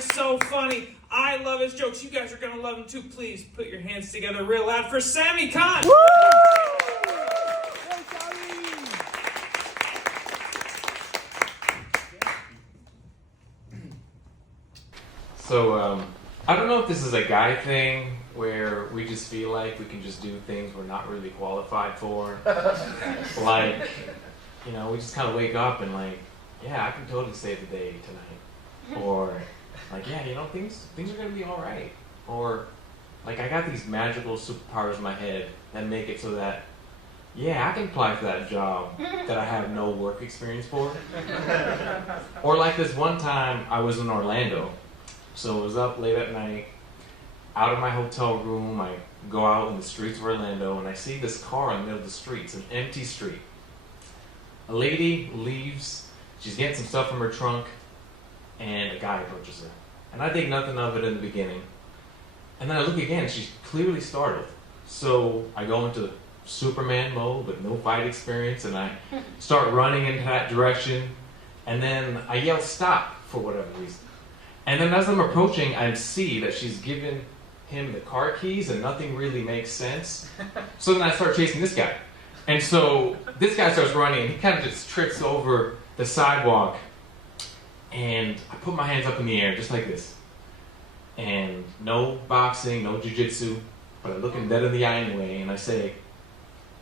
is so funny. I love his jokes. You guys are going to love him too. Please put your hands together real loud for Sammy Khan. Woo! So, I don't know if this is a guy thing where we just feel like we can just do things we're not really qualified for. Like, you know, we just kind of wake up and like, yeah, I can totally save the day tonight. Or like, yeah, you know, things are gonna be all right. Or like, I got these magical superpowers in my head that make it so that, yeah, I can apply for that job that I have no work experience for. Or like this one time I was in Orlando. So I was up late at night, out of my hotel room. I go out in the streets of Orlando and I see this car in the middle of the street. It's an empty street. A lady leaves, she's getting some stuff from her trunk, and a guy approaches her. And I think nothing of it in the beginning. And then I look again, and she's clearly startled. So I go into Superman mode with no fight experience, and I start running in that direction. And then I yell stop for whatever reason. And then as I'm approaching, I see that she's given him the car keys and nothing really makes sense. So then I start chasing this guy. And so this guy starts running and he kind of just trips over the sidewalk. And I put my hands up in the air just like this. And no boxing, no jiu-jitsu, but I look him dead in the eye anyway and I say,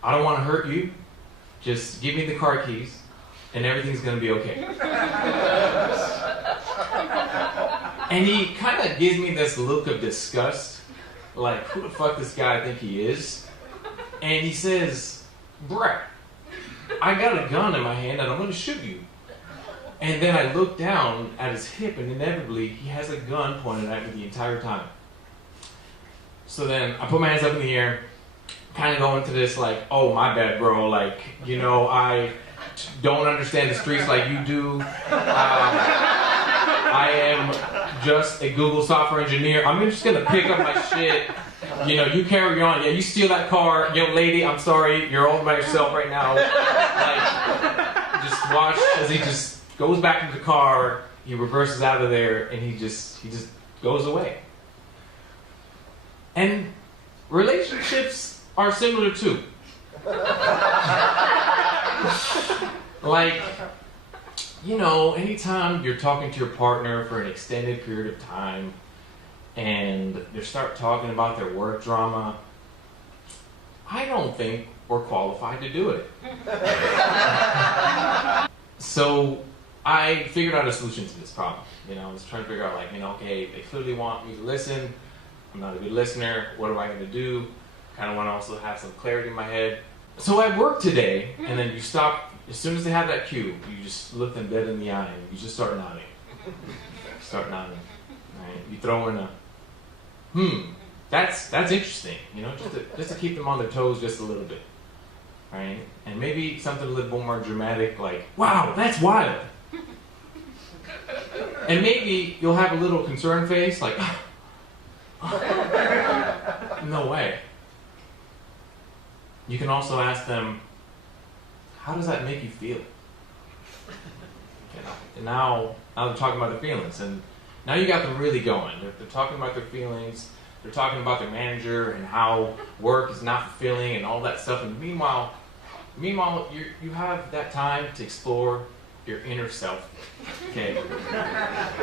I don't want to hurt you. Just give me the car keys and everything's going to be okay. And he kind of gives me this look of disgust, like, who the fuck this guy think he is? And he says, bruh, I got a gun in my hand and I'm going to shoot you. And then I look down at his hip and inevitably he has a gun pointed at me the entire time. So then I put my hands up in the air, kind of go into this like, oh, my bad, bro. Like, you know, I don't understand the streets like you do. I am just a Google software engineer. I'm just gonna pick up my shit. You know, you carry on. Yeah, you steal that car. Yo, lady, I'm sorry. You're all by yourself right now. Like, just watch as he just goes back into the car. He reverses out of there, and he just goes away. And relationships are similar too. Like, you know, anytime you're talking to your partner for an extended period of time and they start talking about their work drama, I don't think we're qualified to do it. So I figured out a solution to this problem. You know, I was trying to figure out, like, you know, okay, they clearly want me to listen. I'm not a good listener. What am I going to do? Kind of want to also have some clarity in my head. So I work today, and then you stop. As soon as they have that cue, you just look them dead in the eye and you just start nodding. Start nodding. Right? You throw in a, that's interesting, you know, just to keep them on their toes just a little bit. Right? And maybe something a little bit more dramatic, like, wow, that's wild. And maybe you'll have a little concerned face, like, no way. You can also ask them, how does that make you feel? You know, and now they're talking about their feelings, and now you got them really going. They're talking about their feelings. They're talking about their manager and how work is not fulfilling and all that stuff. And meanwhile, you have that time to explore your inner self. Okay,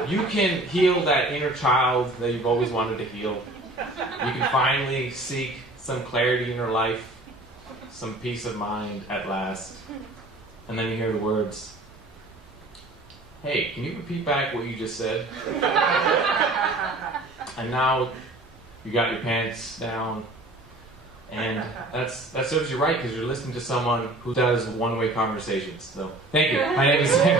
you can heal that inner child that you've always wanted to heal. You can finally seek some clarity in your life. Some peace of mind at last. And then you hear the words, hey, can you repeat back what you just said? And now you got your pants down. And that serves you right because you're listening to someone who does one-way conversations. So thank you. My name is Sam.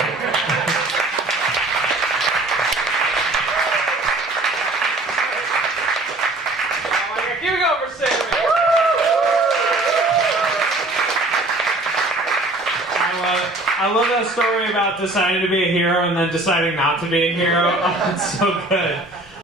I love that story about deciding to be a hero and then deciding not to be a hero. Oh, it's so good.